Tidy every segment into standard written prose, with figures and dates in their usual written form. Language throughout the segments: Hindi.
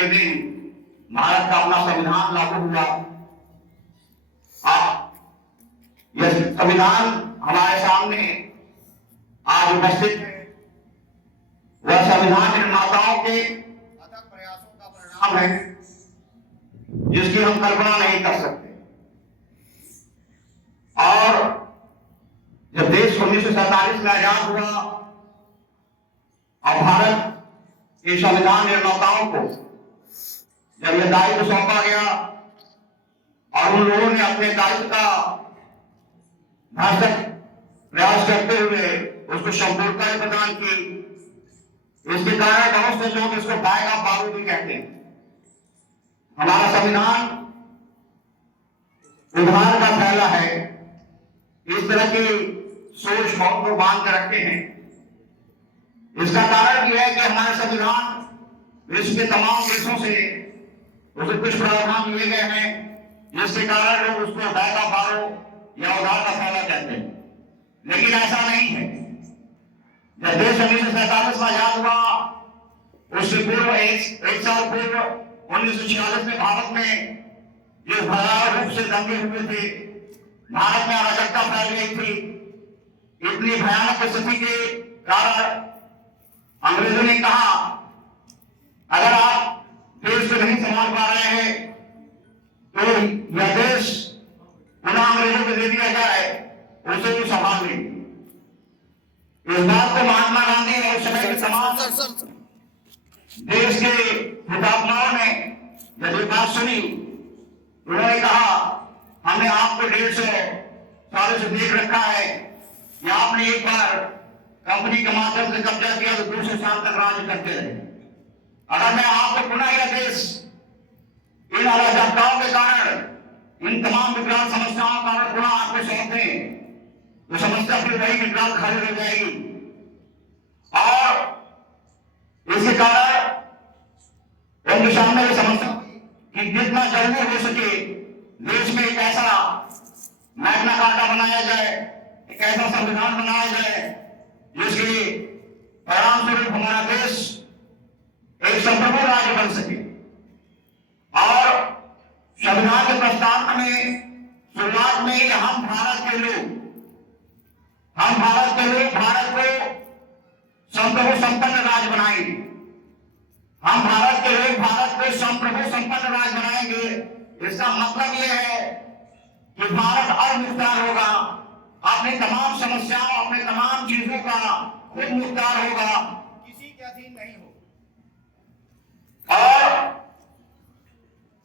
के दिन भारत का अपना संविधान लागू हुआ। यह संविधान हमारे सामने आज उपस्थित है, वह संविधान निर्माताओं के अथक प्रयासों का परिणाम है जिसकी हम कल्पना नहीं कर सकते। और जब देश 1947 में आजाद हुआ और भारत के संविधान निर्माताओं को जब यह दायित्व सौंपा गया और उन लोगों ने अपने दायित्व का भरसक प्रयास करते हुए उसको संपूर्णता प्रदान की, इसके कारण बहुत से लोग इसको गाय का बारूद भी कहते हैं। हमारा संविधान उधार का फैला है, इस तरह की सोच बहुत लोग बांध कर रखते हैं। इसका कारण यह है कि हमारे संविधान विश्व के तमाम देशों से उसे कुछ प्रावधान लिए गए हैं जिसके कारण लोग उसको गाय का बारो या उधार का फैला कहते हैं, लेकिन ऐसा नहीं है। जब देश 1947 में आजाद हुआ उससे पूर्व एक साल पूर्व 1946 में भारत में जिस भयावह रूप से दंगे हुए थे, भारत में अराजकता फैल गई थी। इतनी भयानक स्थिति के कारण अंग्रेजों ने कहा अगर आप देश को नहीं संभाल पा रहे हैं तो यह देश पुनः अंग्रेजों को दे दिया जाए, उसे भी संभाल लेंगे। इस बात को महात्मा गांधी और उस समय के तमाम देश के हुतात्माओं ने जब ये बात सुनी, उन्होंने कहा हमने आपको 150 सालों से देख रखा है कि आपने एक बार कंपनी के माध्यम से कब्जा किया तो दूसरे साल तक राज करते रहे। अगर मैं आपको पुनः यह देश इन अराजकताओं के कारण, इन तमाम विकराल समस्याओं का पुनः आपको सौंपे तो समस्या फिर वही विकराल खाली रह जाएगी। और इसके कारण उनके सामने ये समस्या कि जितना जल्दी हो सके देश में एक ऐसा मैग्ना कार्टा बनाया जाए, एक ऐसा संविधान बनाया जाए जिसके परिणाम स्वरूप हमारा देश एक संप्रभु राज्य बन सके। और संविधान के प्रस्तावना में शुरुआत में ही हम भारत के लोग भारत को संप्रभु संपन्न राज्य बनाएंगे। हम भारत के लोग भारत को संप्रभु संपन्न राज्य बनाएंगे। इसका मतलब यह है कि भारत और मुख्तार होगा, अपनी तमाम समस्याओं, अपने तमाम चीजों का खुद मुख्तार होगा, किसी के अधीन नहीं होगा। और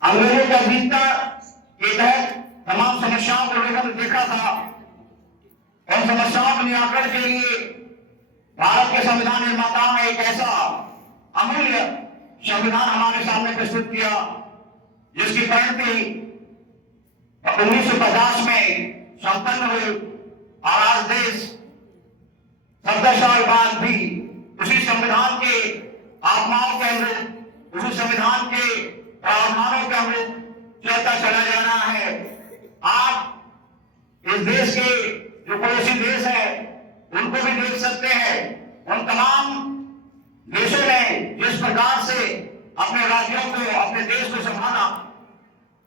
अंग्रेजों की अधीनता के तहत तमाम समस्याओं को लेकर देखा था। उन समस्याओं के निराकरण के लिए भारत के संविधान निर्माताओं ने एक ऐसा अमूल्य संविधान हमारे सामने प्रस्तुत किया जिसकी परिणति 1950 में संपन्न हुई। और आज देश 70 साल बाद भी उसी संविधान के आत्माओं के अनुरूप, उसी संविधान के प्रावधानों के अनुरूप चलता चला जा रहा है। आप इस देश के जो पड़ोसी देश है उनको भी देख सकते हैं। उन तमाम देशों ने जिस प्रकार से अपने राज्यों को, अपने देश को संभाला,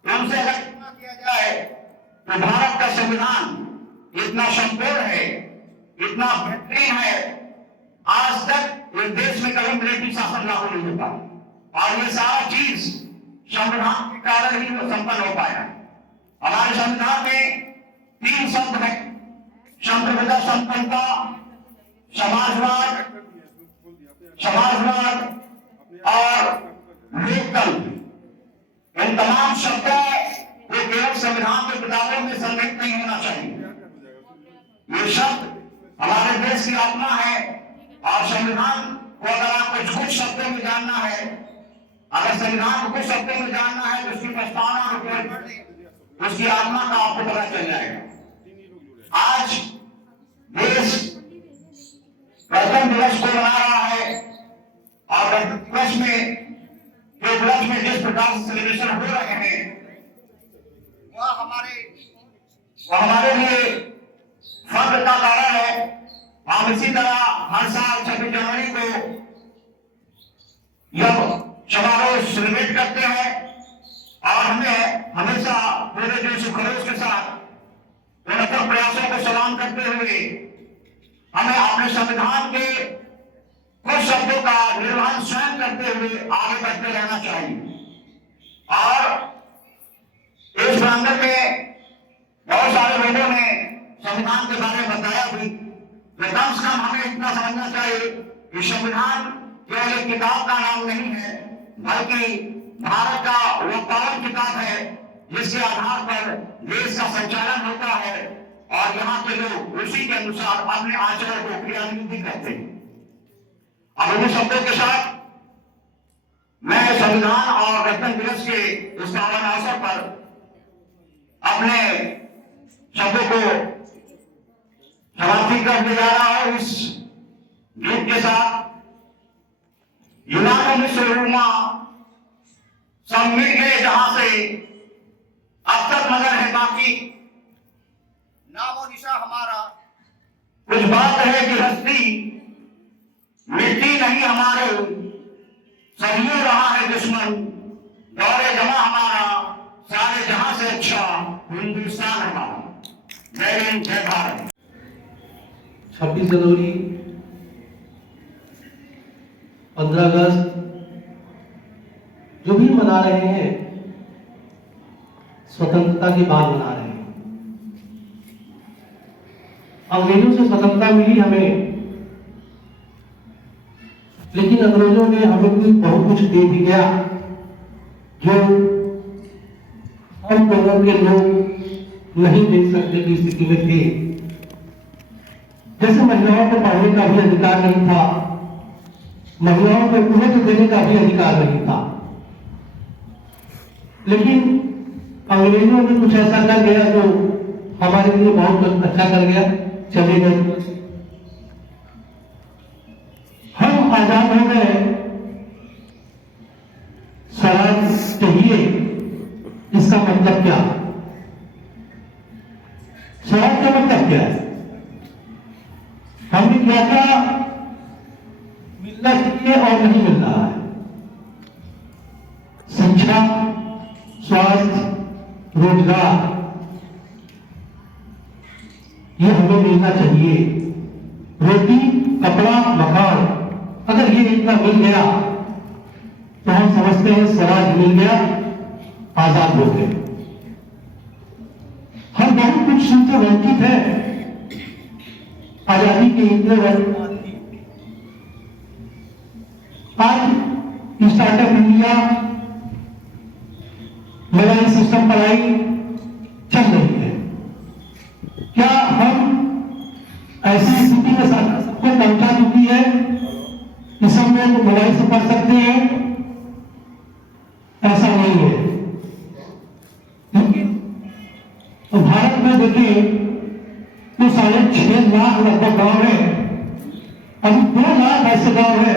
उनसे अगर तुलना किया जाए तो भारत का संविधान इतना संपूर्ण है, इतना बेहतरीन है, आज तक इस देश में कभी मिलिट्री शासन लागू नहीं होता। और ये सारा चीज संविधान के कारण ही वो संपन्न हो पाया। हमारे संविधान में 3 शब्द हैं: संप्रभुता, संपन्नता, समाजवाद और लोकतंत्र। इन तमाम शब्दों को केवल संविधान की किताबों में संग्रहित नहीं होना चाहिए। ये शब्द हमारे देश की आत्मा है। और संविधान को अगर आपको कुछ शब्दों में जानना है, अगर संविधान को कुछ शब्दों में जानना है तो उसकी प्रस्तावना, उसकी आत्मा का आपको पता चल जाएगा। आज देश गणतंत्र दिवस को मना रहा है और गणतंत्र दिवस में जिस प्रकार से सेलिब्रेशन हो रहे हैं वह हमारे लिए फख्र का कारण है। हम इसी तरह हर साल 26 जनवरी को यह समारोह सेलिब्रेट इसी खरोश के साथ उन अपने प्रयासों को सलाम करते हुए हमें अपने संविधान के कुछ शब्दों का निर्वहन स्वयं करते हुए आगे बढ़ते रहना चाहिए। और इस प्रांगण में बहुत सारे लोगों ने संविधान के बारे में बताया भी, कम से कम हमें इतना समझना चाहिए कि संविधान केवल एक किताब का नाम नहीं है, बल्कि भारत का वो पावन किताब है जिसके आधार पर देश का संचालन होता है और यहाँ के लोग उसी के अनुसार अपने आचरण को क्रियान्वित भी करते हैं। अब उन्हीं शब्दों के साथ मैं संविधान और गणतंत्र दिवस के इस पावन अवसर पर अपने शब्दों को समाप्ति करने जा रहा हूं इस गीत के साथ। युनानों में सुरमा सब मिल गए जहां से, अब तक मगर है बाकी नामो निशा हमारा, कुछ बात है कि हस्ती मिट्टी नहीं हमारे, सदियों रहा है दुश्मन दौरे जमा हमारा, सारे जहां से अच्छा हिंदुस्तान हमारा। जय हिंद, जय भारत। 26 जनवरी, 15 अगस्त जो भी मना रहे हैं, स्वतंत्रता के बाद मना रहे हैं। अंग्रेजों से स्वतंत्रता मिली हमें, लेकिन अंग्रेजों ने हमें भी बहुत कुछ दे दिया जो हम लोगों के लोग नहीं देख सकते की स्थिति में थे। जैसे महिलाओं को पढ़ने का भी अधिकार नहीं था, महिलाओं को वोट देने का भी अधिकार नहीं था, लेकिन अंग्रेजों ने कुछ ऐसा कर गया जो हमारे लिए बहुत अच्छा कर गया, चले गए। हम आजाद हो गए, स्वराज चाहिए, इसका मतलब क्या? स्वराज का मतलब क्या है? हमने क्या क्या मिलना चाहिए और नहीं मिल रहा है? शिक्षा, स्वास्थ्य, रोजगार, ये हमें मिलना चाहिए। रोटी, कपड़ा, मकान, अगर ये इतना मिल गया तो हम समझते हैं स्वराज मिल गया, आजाद हो गए। हम बहुत कुछ से वंचित है, आजादी के इतने आज स्टार्टअप इंडिया, मोबाइल सिस्टम पढ़ाई चल रही है। क्या हम ऐसी स्थिति में सरकार सबको पहुंचा चुकी है कि सब लोग मोबाइल से पढ़ सकते हैं? ऐसा नहीं है। लेकिन तो भारत में देखिए तो 6.5 लाख लगभग गांव है, अभी 2 लाख ऐसे गांव है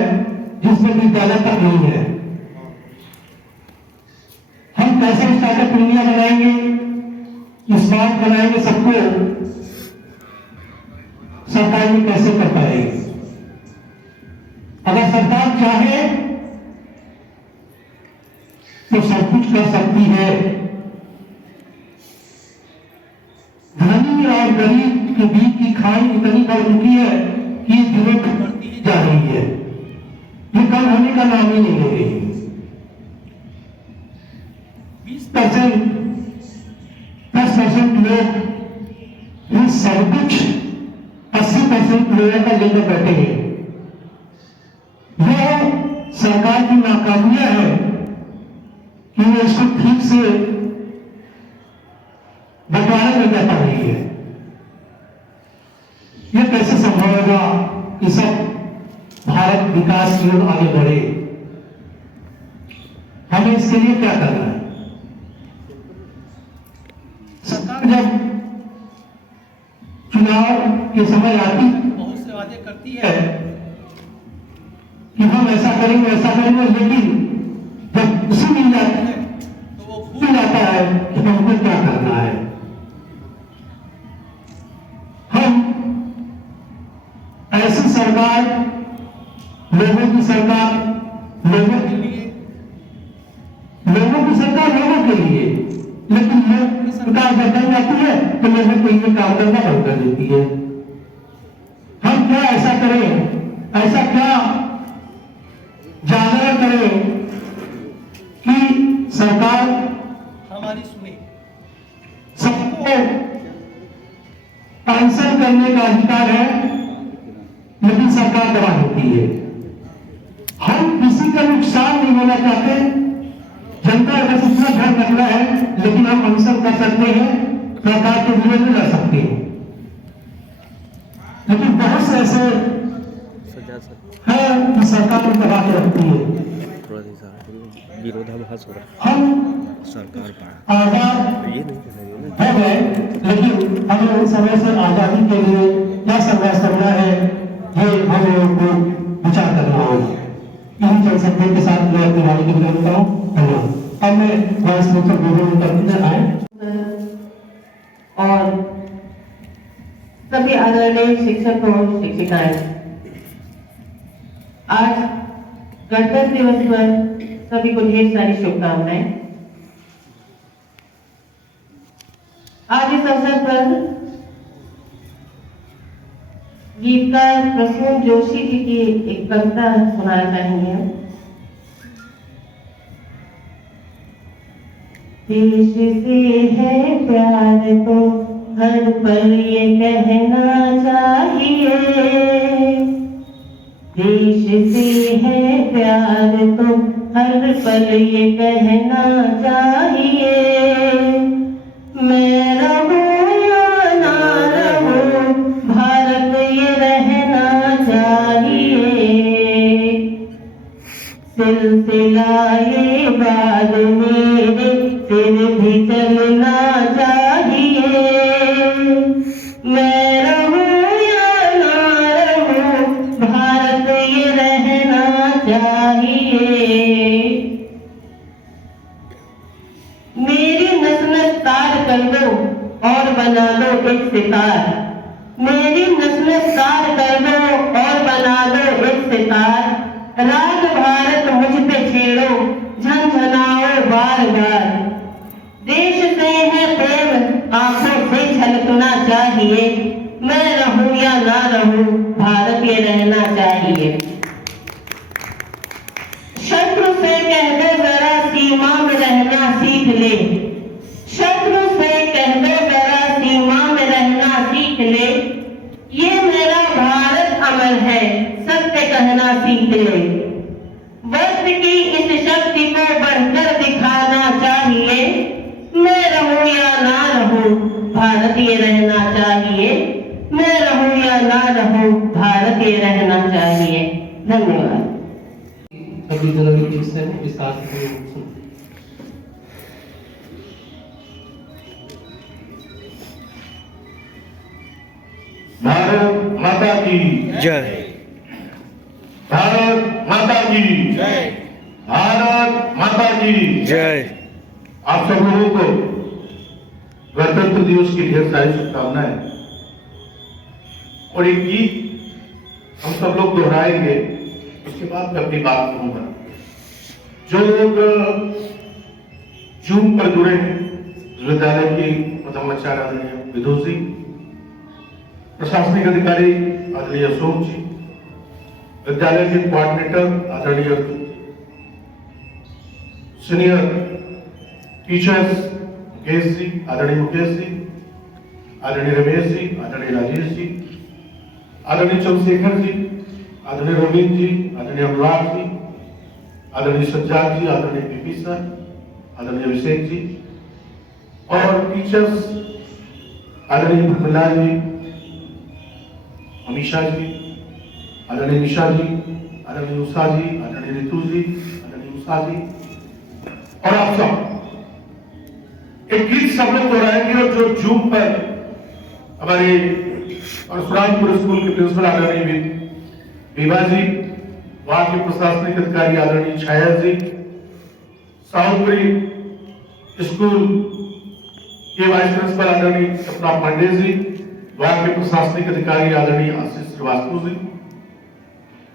जिसमें विद्यालय तक नहीं है। हम कैसे स्टार्टअप इंडिया बनाएंगे, स्मार्ट बनाएंगे, सबको सरकार में कैसे कर पाएगी? अगर सरकार चाहे तो सब कुछ कर सकती है। धनी और गरीब के बीच की खाई इतनी बढ़ चुकी है कि ये दिनों में बढ़ती जा रही है, ये कम होने का नाम ही नहीं ले रही। 20%, 10% लोग ये सब कुछ 80% लोगों का लेकर बैठे हैं। यह सरकार की नाकामियां है कि वो इसको ठीक से बंटवारा नहीं कर पा रही है। यह कैसे संभव होगा कि सब भारत विकास की ओर आगे बढ़े? हमें इसके लिए क्या करना है? सरकार जब चुनाव के समय आती बहुत से वादे करती है कि हम ऐसा करेंगे वैसा करेंगे, लेकिन जब उसे मिल जाती है तो वो भूल जाता है कि हमको क्या करना है। हम ऐसी सरकार, लोगों की सरकार, लोगों के लिए, लोगों की सरकार लोगों के लिए, लेकिन ये सरकार जब बन जाती है तो लोगों को ये काम करना बंद कर देती है। हम क्या ऐसा करें, ऐसा क्या जागरण करें कि सरकार हमारी सुने। सबको पेंशन करने का अधिकार है, लेकिन सरकार दबा देती है। हम किसी का नुकसान नहीं होना चाहते, जनता बस इतना ध्यान रखना है, लेकिन हम अनशन कर सकते हैं, सरकार के विरोध में लड़ सकते हैं। लेकिन बहुत से ऐसे हैं कि सरकार को दबा के रखती है। विरोधाभास हो रहा हम सरकार आजाद हो गए, लेकिन हमें उस समय से आजादी के लिए क्या संघर्ष करना है, ये हम लोगों को विचार करना होगा। इन चल शब्दों के साथ मैं अपनी वाणी की विराम करता हूँ। धन्यवाद। अब मैं वाइस प्रिंसिपल विवेक करते आए और सभी आदरणीय शिक्षक और शिक्षिकाएं, आज गणतंत्र दिवस पर सभी को ढेर सारी शुभकामनाएं। आज इस अवसर पर गीतकार प्रसून जोशी जी की एक कविता सुनाना चाहेंगे। देश से है प्यार तो हर पल ये कहना चाहिए, देश से है प्यार तो हर पल ये कहना चाहिए। मैं रहूं या ना रहूं, भारत ये रहना चाहिए। सिलसिला ये बाद मेरे फिर भी चलना चाहिए। मैं रहूं या ना रहूं, भारत ये रहना चाहिए। मेरी नस नस तार कर दो और बना लो एक सितार। मेरी नस नस तार कर दो और बना दो एक सितार। राग भारत मुझ पे छेड़ो, झनझनाओ बार बार। देश से है प्रेम आंखों से झलकना चाहिए। मैं रहूं या ना रहूं, भारत ये रहना चाहिए। शत्रु से कह दो जरा सीमा में रहना सीख ले। शत्रु से कह दो जरा सीमा में रहना सीख ले। ये मेरा भारत अमर है, सत्य कहना सीख ले। वक्त की इस शक्ति को बढ़कर दिखाना चाहिए। मैं रहूं या ना रहूं, भारत ये रहना चाहिए। मैं रहूं या ना रहूं, भारत ये रहना चाहिए। धन्यवाद। 26 जनवरी के विषय में विस्तार से सुन। भारत माता की जय। भारत माता की जय। भारत माता की जय। आप सब लोगों को गणतंत्र दिवस की ढेर सारी शुभकामनाएं। और एक गीत हम सब लोग दोहराएंगे, उसके बाद मैं अपनी बात करूंगा। जो लोग जूम पर जुड़े हैं, विद्यालय की प्रथम आचार्य आदरणीय विधु जी, प्रशासनिक अधिकारी आदरणीय अशोक जी, विद्यालय के कोऑर्डिनेटर आदरणीय सीनियर टीचर्स मुकेश जी, आदरणीय मुकेश जी, आदरणीय रमेश जी, आदरणीय राजेश जी, आदरणीय चंद्रशेखर जी, आदरणीय रवीन जी, आदरणीय अनुराग जी, आदरणीय सज्जाद जी, आदरणीय पीपी सर, आदरणीय अभिषेक जी, और टीचर्स आदरणीय प्रमिला जी, अमीशा जी, आदरणीय निशा जी, आदरणीय उषा जी, आदरणीय रितु जी, आदरणीय उषा जी, और आप सब एक गीत सब लोग दोहराएंगे। और जो जूम पर हमारे परशुरामपुर स्कूल के प्रिंसिपल आदरणीय विभा जी, वहां के प्रशासनिक अधिकारी आदरणीय छाया जी, साउथपुरी स्कूल के वाइस प्रिंसिपल आदरणीय सपना पांडे जी, वहां के प्रशासनिक अधिकारी आदरणीय आशीष श्रीवास्तव जी,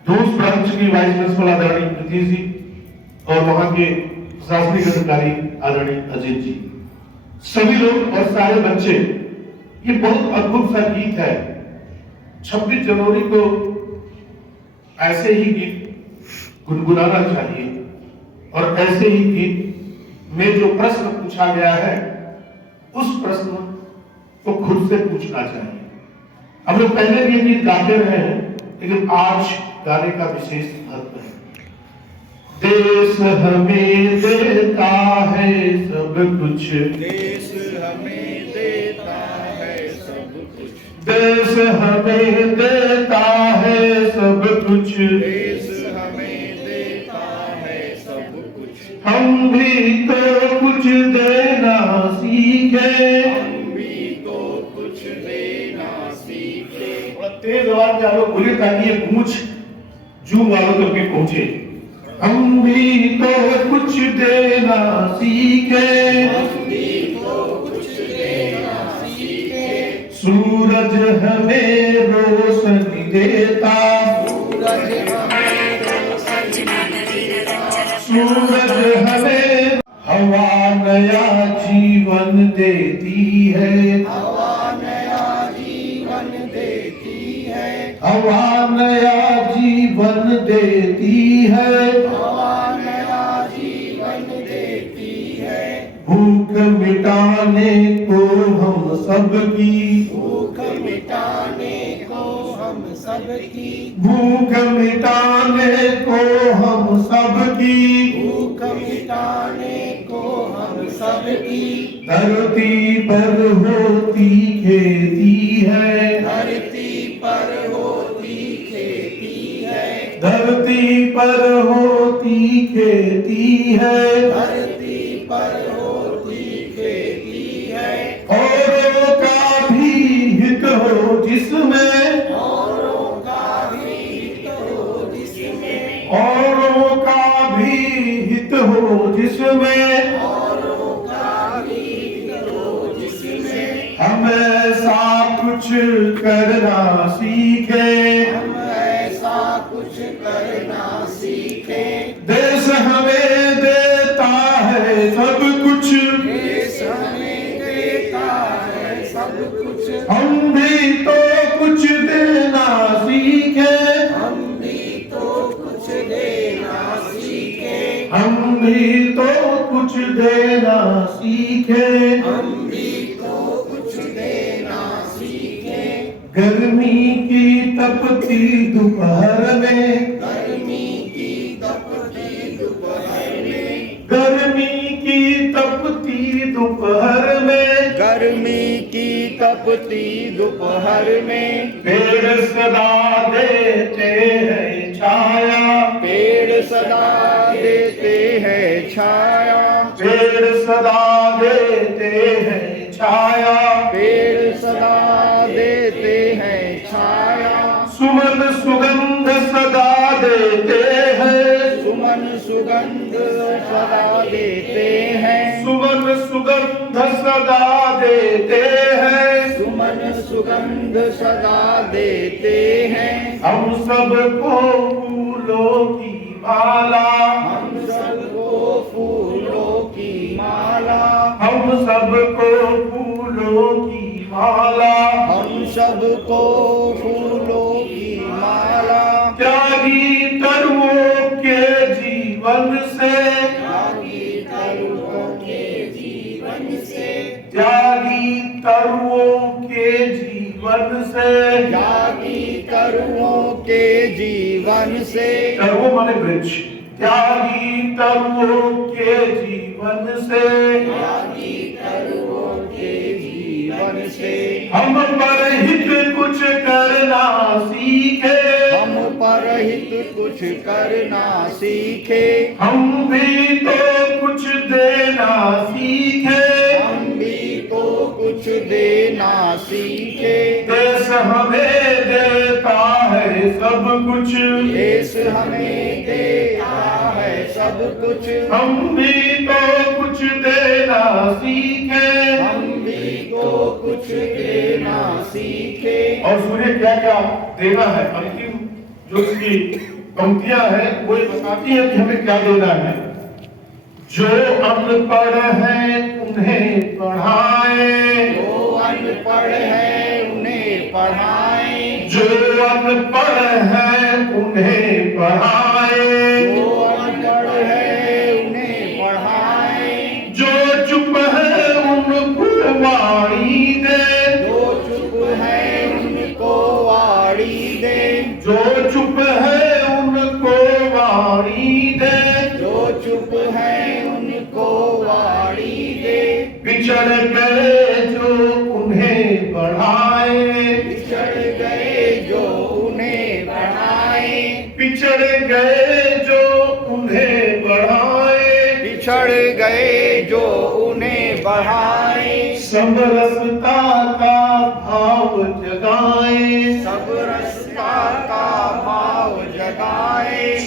दूस ब्रांच की वाइस प्रिंसिपल आदरणीय प्रीति जी, और वहां के प्रशासनिक अधिकारी आदरणीय अजीत जी, सभी लोग और सारे बच्चे, ये बहुत अद्भुत सा गीत है। 26 जनवरी को ऐसे ही गीत गुनगुनाना चाहिए और ऐसे ही गीत में जो प्रश्न पूछा गया है उस प्रश्न को खुद से पूछना चाहिए। हम लोग पहले भी ये गीत गाते रहे हैं, लेकिन आज गाने का विशेष महत्व है। देश हमें देता है सब कुछ, देश हमें देता है सब कुछ, देश हमें देता है सब कुछ, देश हमें देता है सब कुछ, हम भी तो कुछ देना सीखे, हम भी तो कुछ देना सीखे। और तेज आवाज में आप लोग बोले ताकि ये गूंज जूम वालों तक भी पहुंचे। हम भी तो कुछ देना सीखे, हम भी तो कुछ देना सीखे, सूरज हमें रोशनी देता, सूरज हमें रोशनी देता, सूरज हमें हवा नया जीवन देती है, हवा नया जीवन देती है, हवा नया जीवन देती है, हवा नया जीवन देती है, भूख मिटाने को हम सबकी, भूख मिटाने को हम सबकी, भूख मिटाने को हम सबकी, भूख मिटाने को हम सबकी, धरती पर होती खेती है, धरती पर होती खेती है, धरती पर होती खेती है, धरती पर होती खेती है, औरों का भी हित हो जिसमें, औरों का भी हित हो जिसमें, औरों का भी हित हो जिसमें, औरों का भी हित हो जिसमें, हम ऐसा कुछ करना सीखे, हम ऐसा कुछ करना सीखे, देश हमें देता है सब कुछ, देश हमें देता है सब कुछ, हम भी तो कुछ देना सीखे, हम भी तो कुछ देना सीखे, हम भी तो कुछ देना सीखे, हम भी तो कुछ देना सीखे, गर्मी की तपती दोपहर में, गर्मी की तपती दोपहर में, गर्मी की तपती दोपहर में, गर्मी की तपती दोपहर में, पेड़ सदा देते हैं छाया, पेड़ सदा देते हैं छाया, पेड़ सदा देते हैं छाया, पेड़ सदा देते हैं छाया, सुमन सुगंध सदा देते हैं, सुमन सुगंध सदा देते हैं, सुमन सुगंध सदा देते हैं, सुमन सुगंध सदा देते हैं, हम सबको फूलों की माला, हम सबको फूलों की माला, हम सबको फूलों की माला, हम सबको फूलों की माला, त्यागी तरुओं के जीवन से, त्यागी तरुओं के जीवन से, त्यागी तरुओं के जीवन से, त्यागी तरुओं के जीवन से, तरुओं माने वृक्ष, त्यागी तरुओं के जीवन से, त्यागी तरुओं के जीवन से, हम पर हित कुछ करना सीखे, हम परहित कुछ करना सीखे, हम भी तो कुछ देना सीखे, हम भी तो कुछ देना सीखे, देश हमें देता है सब कुछ, देश हमें देता है सब कुछ, हम भी तो कुछ देना सीखे, हम भी तो कुछ देना सीखे। और सूर्य क्या क्या देना है, अंतिम जो इसकी पंक्तियां हैं वो ये बताती है कि हमें क्या देना है। जो अनपढ़ है उन्हें पढ़ाए, जो अनपढ़ है उन्हें पढ़ाएं, जो अनपढ़ है उन्हें पढ़ाए, जो अनपढ़ है उन्हें पढ़ाएं, जो चुप है उनको वाणी दे, जो चुप है उनको वाणी दे, जो चुप है उनको वाणी दे, जो चुप है उनको वाणी दे, बिछड़ गए जो उन्हें बढ़ाए, बिछड़ गए जो उन्हें बढ़ाएं, बिछड़ गए जो उन्हें बढ़ाए, बिछड़ गए जो उन्हें बढ़ाएं, सब रसता का भाव जगाए, सब रसता का भाव जगाए,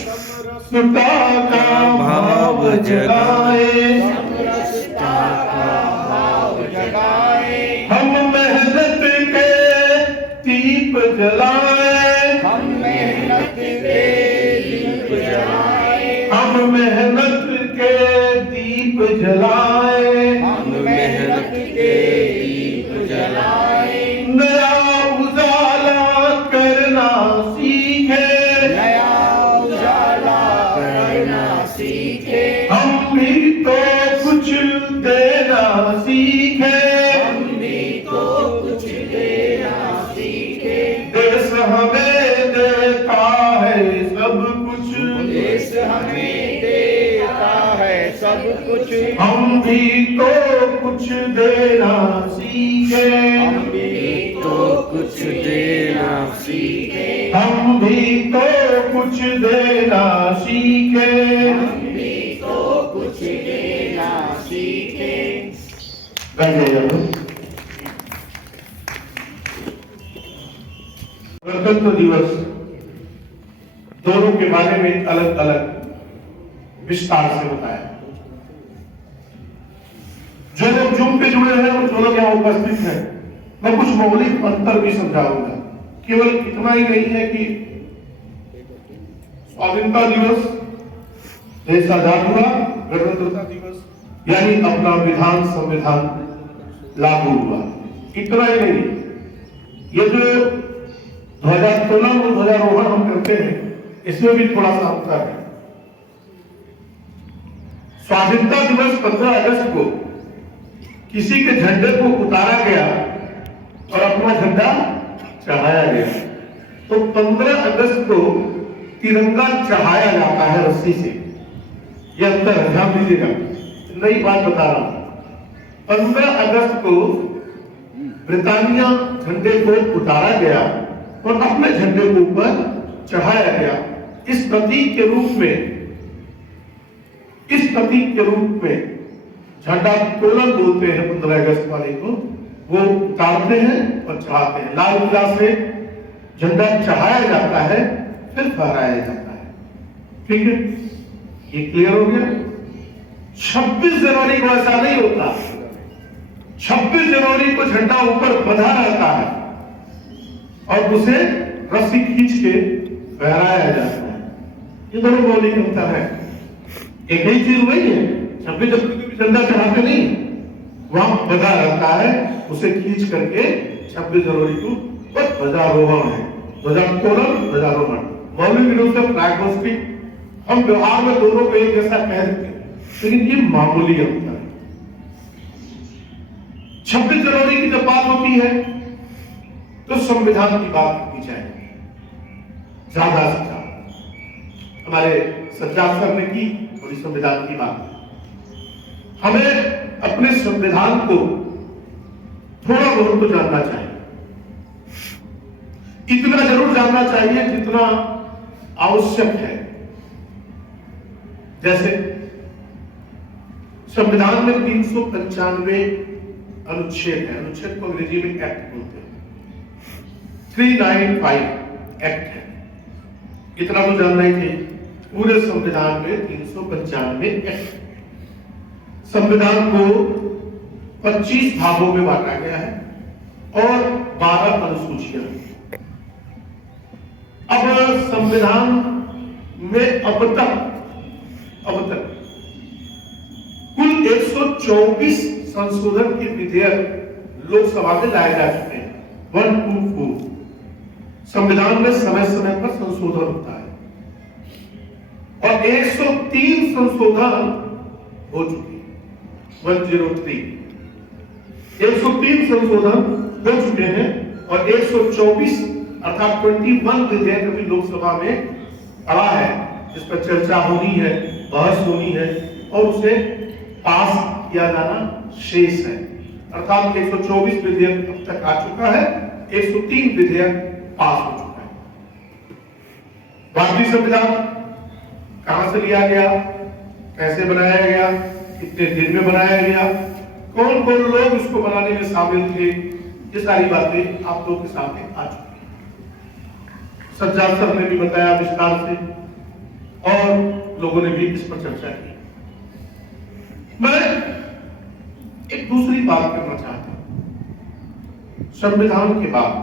सुता का भाव जगाए, सब रसता का भाव जगाए, हम मेहनत के दीप जलाए, हम मेहनत के दीप जलाए, हम मेहनत के दीप जलाए, हम मेहनत के दीप जलाए, नया उजाला करना सीखे, नया उजाला करना सीखे, हम भी तो कुछ देना सीखे, हम भी तो कुछ देना सीखे, देश हमें देता है सब कुछ, देश हमें देता है सब कुछ, हम भी तो कुछ देना सीखे, हम भी तो कुछ देना सीखे, हम भी तो कुछ देना सीखे। हम भी तो कुछ देना सीखे। गणतंत्र दिवस दोनों के बारे में अलग अलग विस्तार से बताया। जो लोग जूम पे जुड़े हैं और जो लोग यहाँ उपस्थित हैं, मैं कुछ मौलिक अंतर भी समझाऊंगा। केवल इतना ही नहीं है कि स्वाधीनता दिवस, देश आजाद हुआ, गणतंत्रता दिवस यानी अपना विधान संविधान लागू हुआ, इतना ही नहीं। ये जो ध्वजारोहण और ध्वजारोहण हम करते हैं, इसमें भी थोड़ा सा अंतर है। स्वाधीनता दिवस 15 अगस्त को किसी के झंडे को उतारा गया और अपना झंडा चढ़ाया गया, तो 15 अगस्त को तिरंगा चढ़ाया जाता है रस्सी से। यह अंतर है, ध्यान दीजिएगा, नई बात बता रहा हूं। 15 अगस्त को ब्रिटानिया झंडे को उतारा गया और अपने झंडे को ऊपर चढ़ाया गया। इस प्रतीक के रूप में झंडा तोलन बोलते हैं 15 अगस्त वाले को, वो उतारते हैं और चढ़ाते हैं। लाल किला से झंडा चढ़ाया जाता है, फिर फहराया जाता है। ठीक है, ये क्लियर हो गया। 26 जनवरी को ऐसा नहीं होता। 26 जनवरी को झंडा ऊपर बंधा रहता है और उसे रस्सी खींच के फहराया जाता है। ये दोनों मौलिक अंतर है। एक ही चीज वही है। 26 जनवरी को भी झंडा चढ़ाते नहीं, वहां बंधा रहता है, उसे खींच करके 26 जनवरी को ध्वजारोहण है। ध्वजारोहण, ध्वजारोहण मौलिक रूप से फ्लैग होस्टिंग, हम व्यवहार में दोनों को एक जैसा कह देते हैं, लेकिन ये मामूली अंतर है। 26 जनवरी की जब बात होती है तो संविधान की बात की जाएगी, ज्यादा से ज्यादा। हमारे सज्जाद सर ने की थोड़ी संविधान की बात। हमें अपने संविधान को थोड़ा बहुत तो जानना चाहिए। इतना जरूर जानना चाहिए जितना आवश्यक है। जैसे संविधान में 395 अनुच्छेद है, अनुच्छेद को अंग्रेजी में एक्ट बोलते हैं। 395 एक्ट है, इतना तो जानना ही चाहिए। पूरे संविधान में 395 एक्ट। संविधान को 25 भागों में बांटा गया है और 12 अनुसूचियां। अब संविधान में अब तक 124 संशोधन के विधेयक लोकसभा में लाए जा चुके हैं। 124 संविधान में समय समय पर संशोधन होता है और 103 संशोधन हो चुके हैं। 103 संशोधन हो चुके हैं और 124 अर्थात 21 विधेयक अभी लोकसभा में पड़ा है, जिस पर चर्चा होनी है, बहस होनी है और उसे पास किया जाना शेष है। अर्थात 124 विधेयक अब तक आ चुका है, 103 विधेयक पास हो चुका है। भारतीय संविधान कहां से लिया गया, कैसे बनाया गया, कितने दिन में बनाया गया, कौन कौन लोग इसको बनाने में शामिल थे, ये सारी बातें आप लोगों के सामने आ चुकी है। सज्जाद सर ने भी बताया विस्तार से और लोगों ने भी इस पर चर्चा की। मैं एक दूसरी बात करना चाहता हूं। संविधान के बाद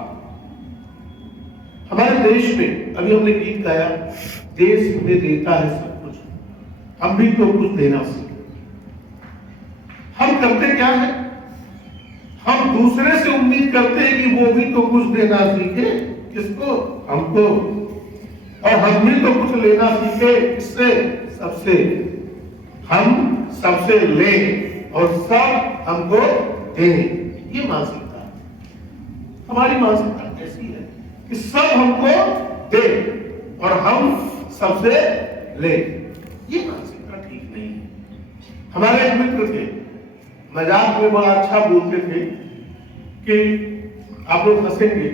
हमारे देश में, अभी हमने गीत गाया, देश हमें देता है सब कुछ, हम भी तो कुछ देना सीखें। हम करते क्या है, हम दूसरे से उम्मीद करते हैं कि वो भी तो कुछ देना सीखे, किसको, हमको, और हम भी तो कुछ लेना सीखे इससे, सबसे। हम सबसे ले और सब हमको दे, ये मानसिकता है। हमारी मानसिकता ऐसी है कि सब हमको दे और हम सबसे ले, ये मानसिकता ठीक नहीं है। हमारे एक मित्र थे, मजाक में बड़ा अच्छा बोलते थे कि आप लोग हंसेंगे,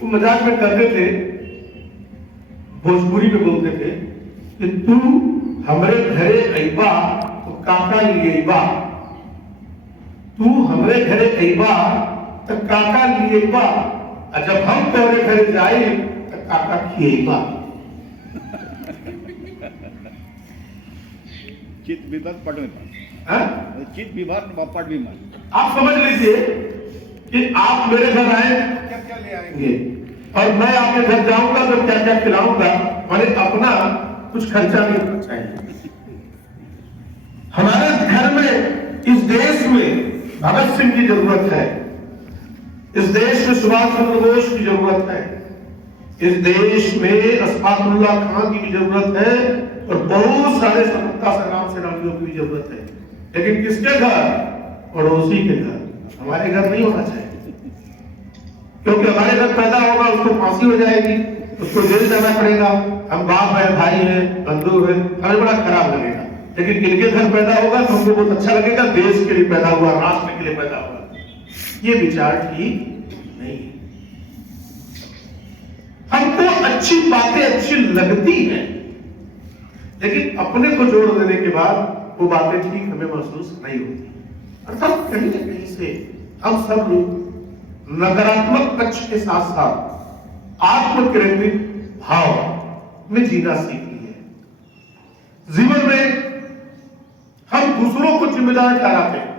वो मजाक में कहते थे, भोजपुरी में बोलते थे कि तू हमरे घरे अइबा तो काका लिए अइबा, तू हमरे घरे अइबा तो काका लिए अइबा, और जब हम तोरे घरे जाए तो काका खिएबा। चित विभाग पढ़ में चित विभाग पढ़ भी मान। आप समझ लीजिए कि आप मेरे घर आए क्या क्या ले आएंगे और मैं आपके घर जाऊंगा तो क्या क्या खिलाऊंगा, मैंने अपना कुछ खर्चा नहीं होना चाहिए। हमारे घर में, इस देश में भगत सिंह की जरूरत है, इस देश में सुभाष चंद्र बोस की जरूरत है, इस देश में अशफाकुल्लाह खान की भी जरूरत है और बहुत सारे स्वतंत्रता संग्राम सेनानियों की भी जरूरत है। लेकिन किसके घर, पड़ोसी के घर, हमारे घर नहीं होना चाहिए। क्योंकि हमारे घर पैदा होगा उसको फांसी हो जाएगी, उसको जेल जाना पड़ेगा, हम बाप है, भाई है, बंधु है, हमें बड़ा खराब लगेगा। लेकिन किनके घर पैदा होगा तो हमको बहुत अच्छा लगेगा, देश के लिए पैदा हुआ, राष्ट्र के लिए पैदा हुआ। ये विचार ठीक नहीं है। हमको अच्छी बातें अच्छी लगती हैं, लेकिन अपने को जोड़ देने के बाद वो बातें ठीक हमें महसूस नहीं होती। अर्थात कहीं ना कहीं से हम सब लोग नकारात्मक पक्ष के साथ साथ आत्म केंद्रित भाव में जीना सीख लिए। जीवन में हम दूसरों को जिम्मेदार ठहराते हैं,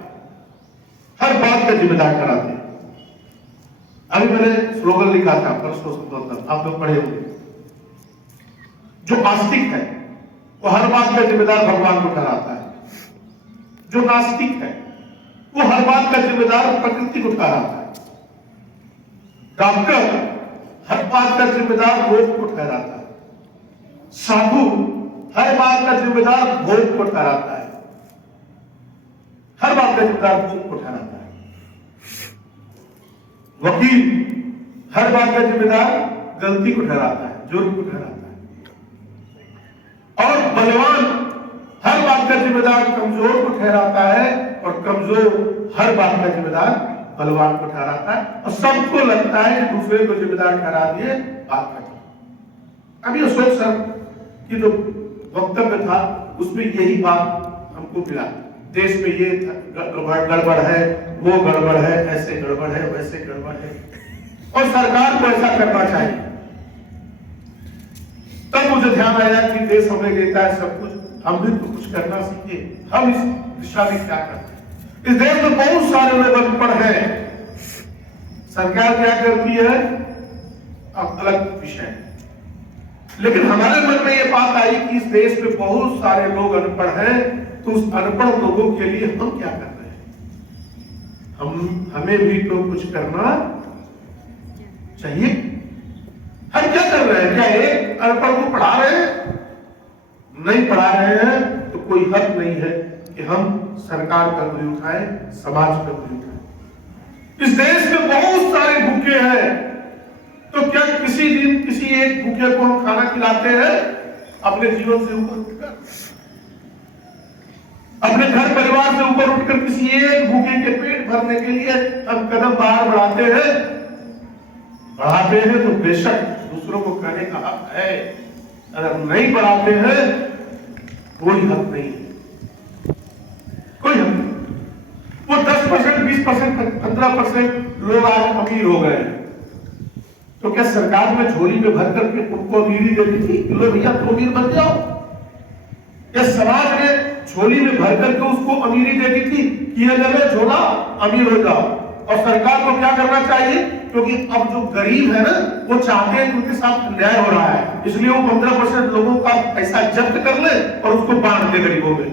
हर बात का जिम्मेदार ठहराते हैं। अभी मैंने स्लोगन लिखा था परसों संभवतः, आप लोग पढ़े होंगे। जो आस्तिक है वो हर बात का जिम्मेदार भगवान को ठहराता है, जो नास्तिक है वो हर बात का जिम्मेदार प्रकृति को ठहराता है। डॉक्टर हर बात का जिम्मेदार रोग को ठहराता है, साधु हर बात का जिम्मेदार भोग को ठहराता है, हर बात का जिम्मेदार भोग को ठहराता है। वकील हर बात का जिम्मेदार गलती को ठहराता है, जुर्म को ठहराता है। और बलवान हर बात का जिम्मेदार कमजोर को ठहराता है और कमजोर हर बात का जिम्मेदार बलवान को ठहराता है। और सबको लगता है कि दूसरे को जिम्मेदार ठहरा दिए बात खत्म। अभी अशोक सर की जो वक्तव्य था उसमें यही बात हमको मिला, देश में ये गड़बड़ है, वो गड़बड़ है, ऐसे गड़बड़ है, वैसे गड़बड़ है और सरकार को ऐसा करना चाहिए। तब मुझे ध्यान आया कि देश हमें देता है सब कुछ, हम भी तो कुछ करना सीखे। हम इस दिशा में क्या करते हैं? इस देश में बहुत सारे लोग अनपढ़ हैं, सरकार क्या करती है अब अलग विषय है। लेकिन हमारे मन में ये बात आई कि इस देश में बहुत सारे लोग अनपढ़ हैं तो उस अनपढ़ लोगों के लिए हम क्या कर रहे हैं? हमें भी तो कुछ करना चाहिए। हम क्या कर रहे हैं? क्या एक अनपढ़ को पढ़ा रहे हैं? नहीं पढ़ा रहे हैं तो कोई हक नहीं है कि हम सरकार पर उंगली उठाएं, समाज पर उंगली उठाएं। इस देश में बहुत सारे भूखे हैं, तो क्या किसी दिन किसी एक भूखे को हम खाना खिलाते हैं? अपने जीवन से ऊपर उठकर, अपने घर परिवार से ऊपर उठकर किसी एक भूखे के पेट भरने के लिए हम कदम बाहर बढ़ाते हैं तो बेशक दूसरों को कहने का हक है। अगर नहीं बढ़ाते हैं कोई हक नहीं है, कोई हक नहीं। वो 10%, 20%, 15% लोग आज अमीर हो गए हैं, तो क्या सरकार में झोली में भर करके उनको अमीरी देती थी? लो भैया तुम अमीर बन जाओ। या समाज ने झोली में भर करके उसको अमीरी देती थी कि ये ले लो झोला, अमीर हो जाओ। और सरकार को क्या करना चाहिए? क्योंकि अब जो गरीब है ना, वो चाहते हैं कि उनके साथ अन्याय हो रहा है, इसलिए वो 15% लोगों का पैसा जब्त कर ले और उसको बांट दे गरीबों में।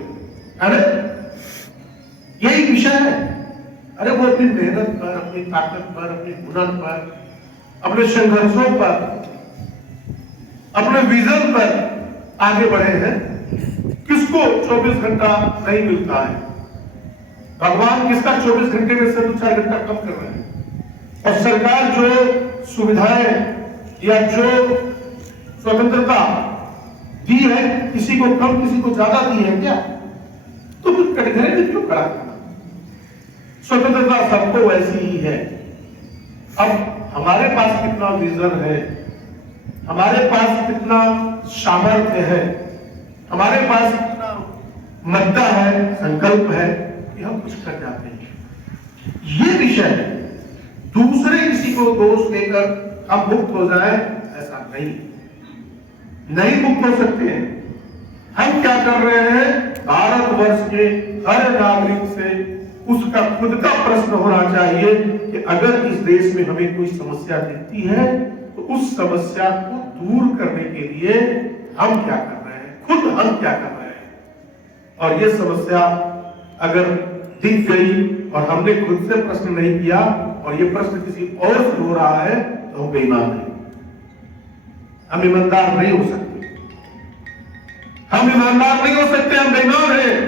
अरे यही विषय है। अरे वो अपनी मेहनत पर, अपनी ताकत पर, अपने हुनर पर, अपने संघर्षों पर, अपने विजन पर आगे बढ़े हैं। किसको 24 घंटा नहीं मिलता है? भगवान किसका 24 घंटे में से 2-4 घंटा कम कर रहे हैं? और सरकार जो सुविधाएं या जो स्वतंत्रता दी है, किसी को कम किसी को ज्यादा दी है क्या? तो कुछ कटघरे में क्यों खड़ा करना? स्वतंत्रता सबको वैसी ही है। अब हमारे पास कितना विजन है, हमारे पास कितना सामर्थ्य है, हमारे पास कितना मद्दा है, संकल्प है कि हम कुछ कर जाते हैं। ये विषय है। दूसरे किसी को दोष देकर हम मुक्त हो जाए, ऐसा नहीं मुक्त हो सकते हैं। हम क्या कर रहे हैं? भारतवर्ष के हर नागरिक से उसका खुद का प्रश्न होना चाहिए कि अगर इस देश में हमें कोई समस्या दिखती है तो उस समस्या को दूर करने के लिए हम क्या कर रहे हैं? खुद हम क्या कर रहे हैं? और ये समस्या अगर दिख गई और हमने खुद से प्रश्न नहीं किया और ये प्रश्न किसी और से हो रहा है तो हम बेईमान हैं, हम ईमानदार नहीं हो सकते। हम ईमानदार नहीं हो सकते, हम बेईमान हैं।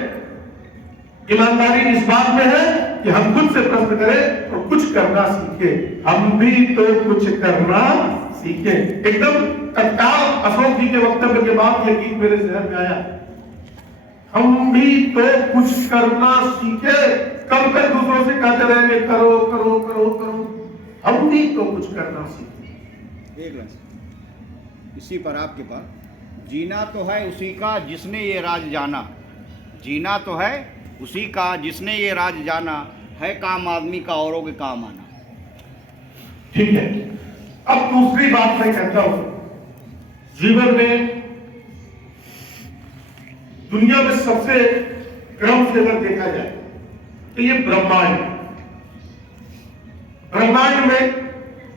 ईमानदारी इस बात में है कि हम खुद से प्रश्न करें और कुछ करना सीखें। हम भी तो कुछ करना सीखें। एकदम तत्काल अशोक जी के वक्तव्य के बाद ये गीत मेरे जहन में आया, हम भी तो कुछ करना सीखे। कब तक दूसरों से कहते रहेंगे करो करो करो करो? हम भी तो कुछ करना सीखे। एक लाइन इसी पर आपके पास, जीना तो है उसी का जिसने ये राज जाना, जीना तो है उसी का जिसने ये राज जाना, है काम आदमी का औरों के काम आना। ठीक है। अब दूसरी बात मैं कहता हूं, जीवन में दुनिया में सबसे क्रम से अगर देखा जाए तो ये ब्रह्मांड में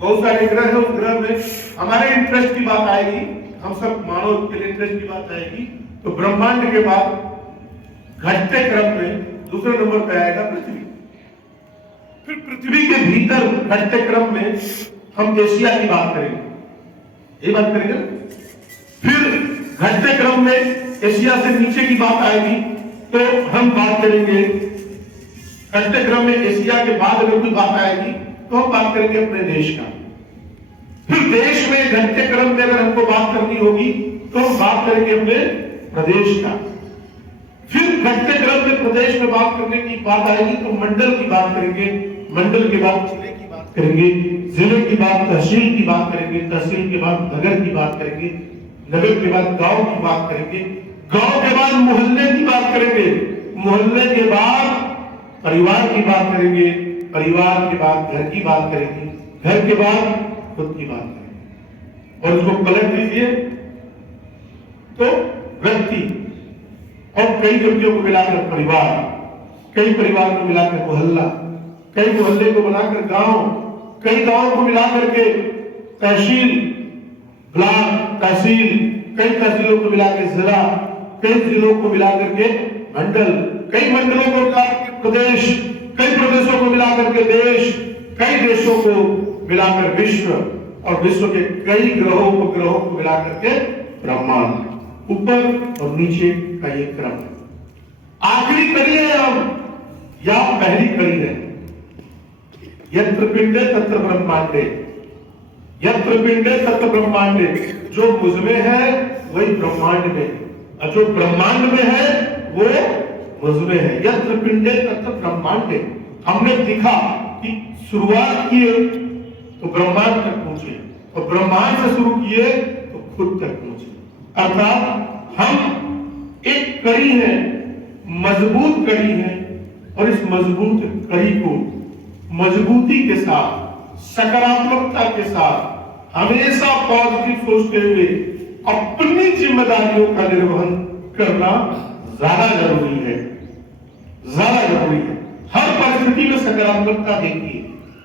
बहुत सारे ग्रह है। उस ग्रह में हमारे इंटरेस्ट की बात आएगी, हम सब मानव के लिए इंटरेस्ट की बात आएगी, तो ब्रह्मांड के बाद घटते क्रम में दूसरे नंबर पे आएगा पृथ्वी। फिर पृथ्वी के भीतर घटते क्रम में हम एशिया की बात करेंगे, ये बात करेंगे। फिर घटते क्रम में एशिया से नीचे की बात आएगी तो हम बात करेंगे। घटते क्रम में एशिया के बाद अगर कोई बात आएगी तो हम बात करेंगे अपने देश का। फिर देश में घटते क्रम में अगर हमको बात करनी होगी तो हम बात करेंगे अपने प्रदेश का। फिर घटते क्रम में प्रदेश में बात करने की बात आएगी तो मंडल की बात करेंगे, मंडल के बाद जिले की बात करेंगे, जिले की बाद तहसील की बात करेंगे, तहसील के बाद नगर की बात करेंगे, नगर के बाद गांव की बात करेंगे, गांव के बाद मोहल्ले की बात करेंगे, मोहल्ले के बाद परिवार की बात करेंगे, परिवार के बाद घर की बात करेंगे, घर के बाद खुद की बात करेंगे। और इसको पलट दीजिए तो व्यक्ति और कई व्यक्तियों को मिलाकर परिवार, कई परिवार को मिलाकर मोहल्ला, कई मोहल्ले को बनाकर गांव, कई गांव को मिलाकर के तहसील, ब्लॉक, तहसील, कई तहसीलों को मिलाकर जिला, कई जिलों को मिलाकर के मंडल, कई मंडलों को मिला करके प्रदेश, कई प्रदेशों को मिलाकर के देश, कई देशों को मिलाकर विश्व, और विश्व के कई ग्रहों उपग्रहों को मिलाकर के ब्रह्मांड, ऊपर और नीचे का ये क्रम है। आखिरी कड़ी है अब या पहली कड़ी है? यत्र पिंडे तत्र ब्रह्मांडे, यत्र पिंडे तत्र ब्रह्मांडे, जो मुझ में है वही ब्रह्मांड में, और जो ब्रह्मांड में है वो मुझ में है। यत्र पिंडे तत्र ब्रह्मांडे, हमने दिखा कि शुरुआत किए तो ब्रह्मांड तक पहुंचे, और ब्रह्मांड से शुरू किए तो खुद तक पहुंचे। अर्थात हम एक कड़ी है, मजबूत कड़ी है, और इस मजबूत कड़ी को मजबूती के साथ, सकारात्मकता के साथ, हमेशा पॉजिटिव सोचते हुए अपनी जिम्मेदारियों का निर्वहन करना ज्यादा जरूरी है, ज्यादा जरूरी है। हर परिस्थिति में सकारात्मकता देखिए,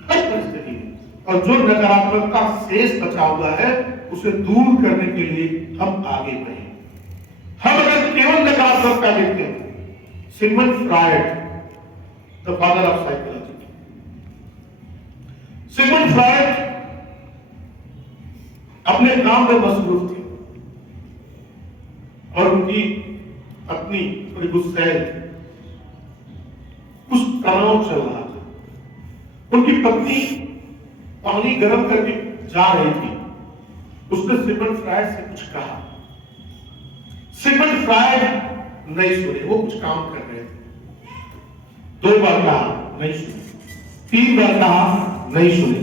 हर परिस्थिति में, और जो नकारात्मकता शेष बचा हुआ है उसे दूर करने के लिए हम आगे बढ़े। हम अगर केवल नकारात्मकता देखते हैं, Sigmund Freud, the father of psychology, Sigmund Freud अपने काम में मसरूफ थे, और उनकी पत्नी बड़ी गुस्सैल थी, कुछ तनाव चल रहा था। उनकी पत्नी पानी गर्म करके जा रही थी, उसने सिगमंड फ्रायड से कुछ कहा, सिगमंड फ्रायड नहीं सुने, वो कुछ काम कर रहे थे। 2 बार कहा नहीं सुने, 3 बार कहा नहीं सुने,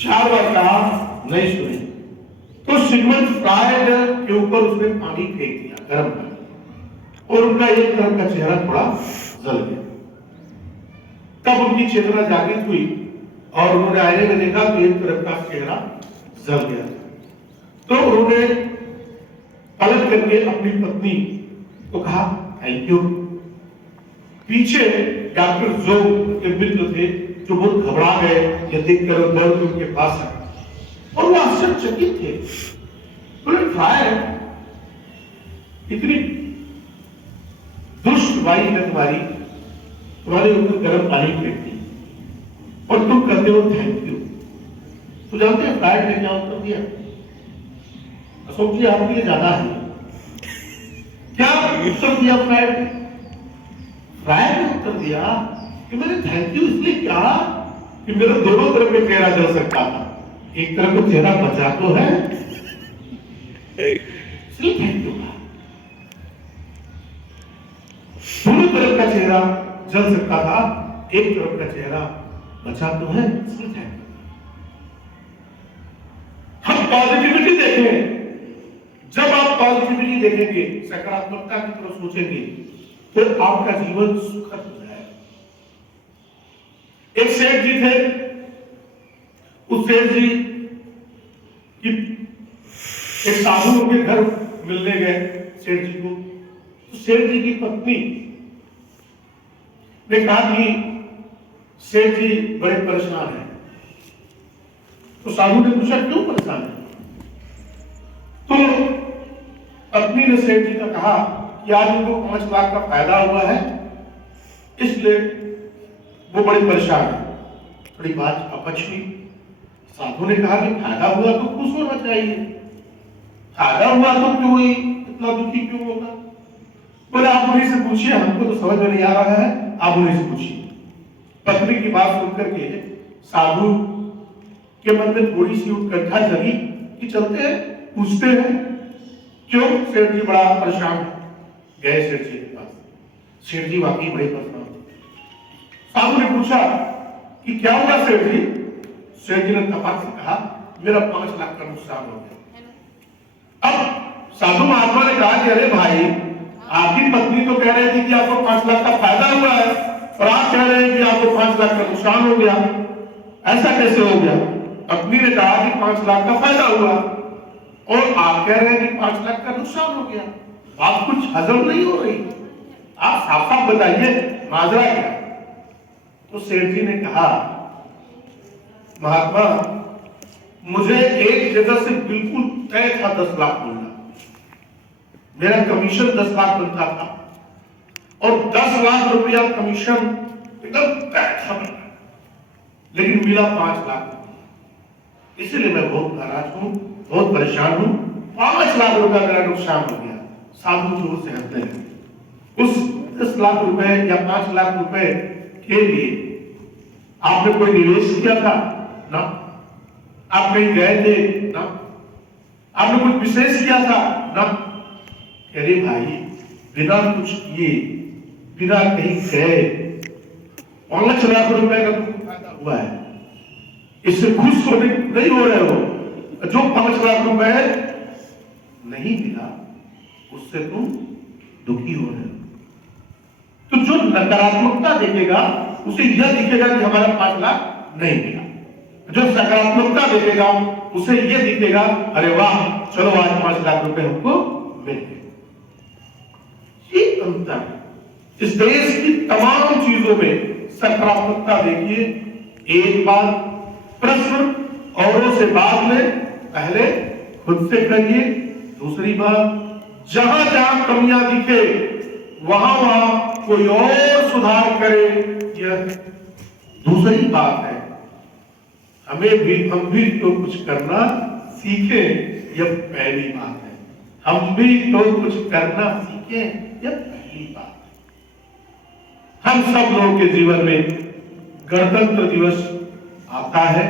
4 बार कहा नहीं सुने, तो सिगमंड फ्रायड के ऊपर उसने पानी फेंक दिया, गर्म पानी, और उनका एक तरफ का चेहरा थोड़ा जल गया। तब उनकी चेतना जागृत हुई और उन्होंने आईने में देखा तो एक तरफ का चेहरा जल गया। तो उन्होंने पलट करके अपनी पत्नी को कहा थैंक यू। पीछे डॉक्टर जो के मित्र थे जो बहुत घबरा गए ये देखकर, दर्द उनके पास आए और वो आश्चर्यचकित थे। उन्होंने फ्रायड, इतनी दुष्ट वाई है तुम्हारे ऊपर गर्म पानी फेंकती और तुम कहते हो थैंक यू। तो जानते हैं फ्रायड ने क्या उत्तर दिया? अशोक जी आपके लिए ज्यादा है। क्या उत्तर दिया फ्रायड ने? फ्रायड ने उत्तर दिया कि मैंने थैंक यू इसलिए कहा कि मेरा दोनों तरफ में चेहरा जल सकता था, एक तरफ में चेहरा बचा तो है, इसलिए थैंक यू कहा। दोनों तरफ का चेहरा जल सकता था, एक तरफ का चेहरा बचा तो है, इसलिए थैंक यू। हम पॉजिटिविटी देखें, जब आप पॉजिटिविटी देखेंगे, सकारात्मकता की तरफ सोचेंगे, तो आपका जीवन सुखद हो जाएगा। एक सेठ जी थे, उस सेठ जी की एक साधु उनके घर मिलने गए सेठ जी को। तो सेठ जी की पत्नी ने कहा कि सेठ जी बड़े परेशान हैं। तो साधु ने पूछा क्यों परेशान है? तो पत्नी ने सेठ जी का कहा कि आज उनको 5 लाख का फायदा हुआ है, इसलिए वो बड़े परेशान है। थोड़ी बात अपच हुई। साधु ने कहा कि फायदा हुआ तो खुश होना चाहिए, फायदा हुआ तो क्यों ही इतना दुखी क्यों होगा? बोले आप उन्हीं से पूछिए, हमको तो समझ में नहीं आ रहा है, आप उन्हीं से पूछिए। पत्नी की बात सुनकर के साधु के मन में थोड़ी सी उत्कंठा जगी कि चलते हैं पूछते हैं क्यों सेठ जी बड़ा परेशान है। गए सेठ जी के पास। सेठ जी वाकई बड़े परेशान थे। साधु ने पूछा कि क्या हुआ सेठ जी? सेठ जी ने तपाक से कहा मेरा 5 लाख का नुकसान हो गया। अब साधु महात्मा ने कहा कि अरे भाई, आपकी पत्नी तो कह रही थी कि आपको 5 लाख का फायदा हुआ है और आप कह रहे हैं कि आपको 5 लाख का नुकसान हो गया, ऐसा कैसे हो गया? पत्नी ने कहा कि 5 लाख का फायदा हुआ और आप कह रहे हैं कि 5 लाख का नुकसान हो गया। बात कुछ हजम नहीं हो रही, आप साफ साफ बताइए माजरा क्या? तो सेठ जी ने कहा महात्मा, मुझे एक जगह से बिल्कुल तय था 10 लाख मिलना, मेरा कमीशन 10 लाख बनता था और 10 लाख रुपया कमीशन एकदम तय था, लेकिन मिला 5 लाख। इसलिए मैं बहुत नाराज हूं, बहुत परेशान हूं। 5 लाख रुपया मेरा नुकसान हो गया, साधु चोर से हटते हैं। उस 10 लाख रुपए या 5 लाख रुपए के लिए आपने कोई निवेश किया था ना, आप कहीं गए थे ना, आपने कुछ विशेष किया था ना। अरे भाई, बिना कुछ किए, बिना कहीं गए 5 लाख रुपए का तुमको फायदा हुआ है, इससे खुश होने नहीं हो रहे हो। जो 5 लाख रुपए नहीं मिला उससे तुम दुखी हो रहे हो। तो जो नकारात्मकता देखेगा उसे यह दिखेगा कि हमारा 5 लाख नहीं मिला। जो सकारात्मकता देखेगा उसे यह दिखेगा, अरे वाह, चलो आज 5 लाख रुपए हमको मिल गए। ये अंतर इस देश की तमाम चीजों में सकारात्मकता देखिए। एक बात, प्रश्न औरों से बाद में, पहले खुद से करिए। दूसरी बात, जहां जहां कमियां दिखे वहां वहां कोई और सुधार करे, यह दूसरी बात है। हम भी तो कुछ करना सीखे, यह पहली बात है। हम भी तो कुछ करना सीखे, यह पहली बात है। हम सब लोगों के जीवन में गणतंत्र दिवस आता है।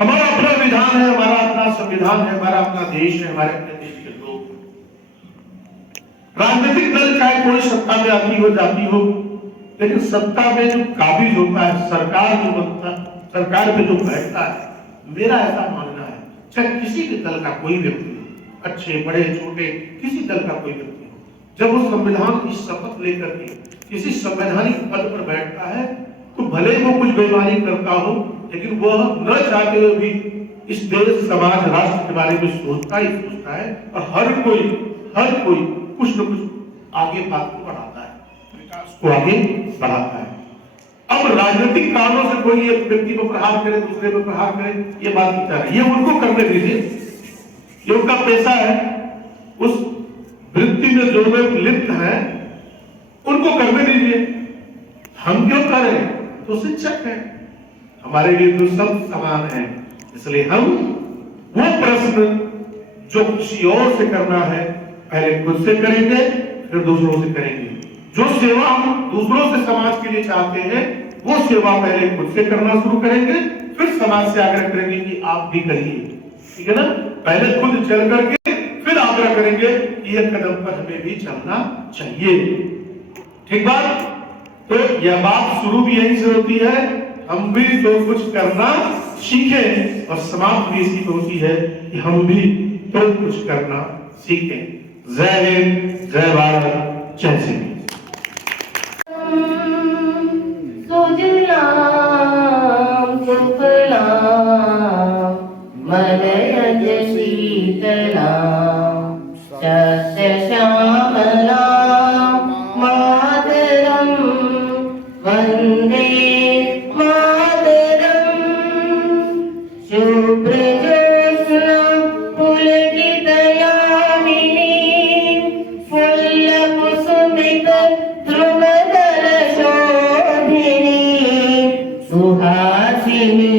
हमारा अपना विधान है, हमारा अपना संविधान है, हमारा अपना देश है, हमारे अपने देश के लोग। राजनीतिक दल चाहे कोई सत्ता में आती हो जाती हो, लेकिन सत्ता में जो काबिज होता है, सरकार जो बनता, सरकार पे जो बैठता है, मेरा ऐसा मानना है, चाहे किसी भी दल का कोई व्यक्ति हो, अच्छे बड़े छोटे किसी दल का कोई व्यक्ति हो, जब वो संविधान की शपथ लेकर के किसी संवैधानिक पद पर बैठता है, तो भले वो कुछ बेईमानी करता हो, लेकिन वह न चाहते हुए भी इस देश, समाज, राष्ट्र के बारे में सोचता है। और हर कोई कुछ न कुछ आगे बात को बढ़ाता है, विकास को आगे बढ़ाता है। अब राजनीतिक कारणों से कोई एक व्यक्ति पर प्रहार करे, दूसरे पर प्रहार करे, ये बात विचार है, ये उनको करने दीजिए, ये उनका पेशा है। उस वृत्ति में जो लोग लिप्त हैं उनको करने दीजिए, हम क्यों करें? तो शिक्षक है, हमारे लिए तो सब समान है। इसलिए हम वो प्रश्न जो किसी और से करना है, पहले खुद से करेंगे, फिर दूसरों से करेंगे। जो सेवा हम दूसरों से समाज के लिए चाहते हैं, वो सेवा पहले खुद से करना शुरू करेंगे, फिर समाज से आग्रह करेंगे कि आप भी करिए। ठीक है ना? पहले खुद चल करके फिर आग्रह करेंगे कि यह कदम पर हमें भी चलना चाहिए। ठीक बात? तो यह बात शुरू भी यहीं से होती है, हम भी तो कुछ करना सीखें, और समाप्त भी इसी होती है कि हम भी तो कुछ करना सीखें। जय हिंद, जय भारत, जय सिंह। मलयज शीतला सत्य श्यामला मातरम वंदे मातरम। शुभ्र ज्योत्स्ना पुलकित यामिनी फुल्ल कुसुमित ध्रुवदल शोभिनी सुहासिनी